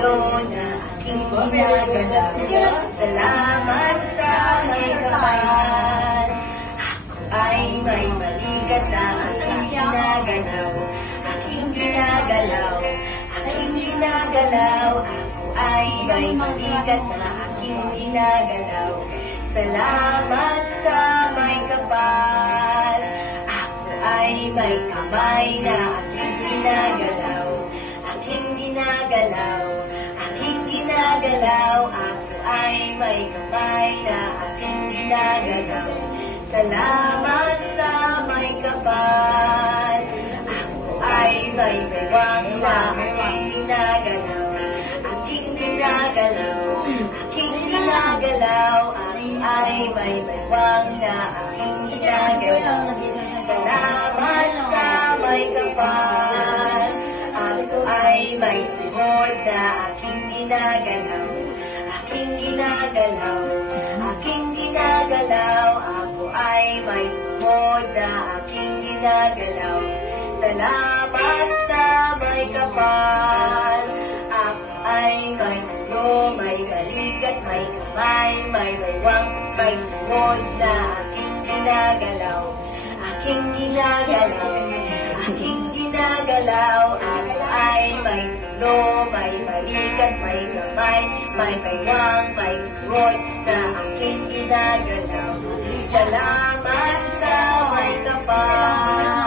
ulo na aking ginagalaw. Salamat sa may kapal. Ako ay may balikat na aking ginagalaw. Aking ginagalaw, aking ginagalaw. Ako ay may balikat na aking ginagalaw. Salamat sa may kapal. Ako ay may kamay na aking ginagalaw. Aking ginagalaw, aking ginagalaw. Ako ay may kamay na aking ginagalaw. Salamat sa may kapal. Ako ay may bewang na aking ginagalaw. Aking ginagalaw, aking ginagalaw. Ako ay may bewang na aking ginagalaw. Salamat sa may kapal. Ako ay may tuhod na aking ginagalaw. Aking ginagalaw, aking ginagalaw. Ako ay may tuhod na aking ginagalaw. Salamat sa may kapal. Ako ay may ulo, may balikat, may kamay, may baywang, may tuhod na aking ginagalaw. Aking ginagalaw, aking ginagalaw. Ako ay may ulo, may balikat, may kamay, may baywang, may tuhod na aking ginagalaw. Salamat sa may kapal.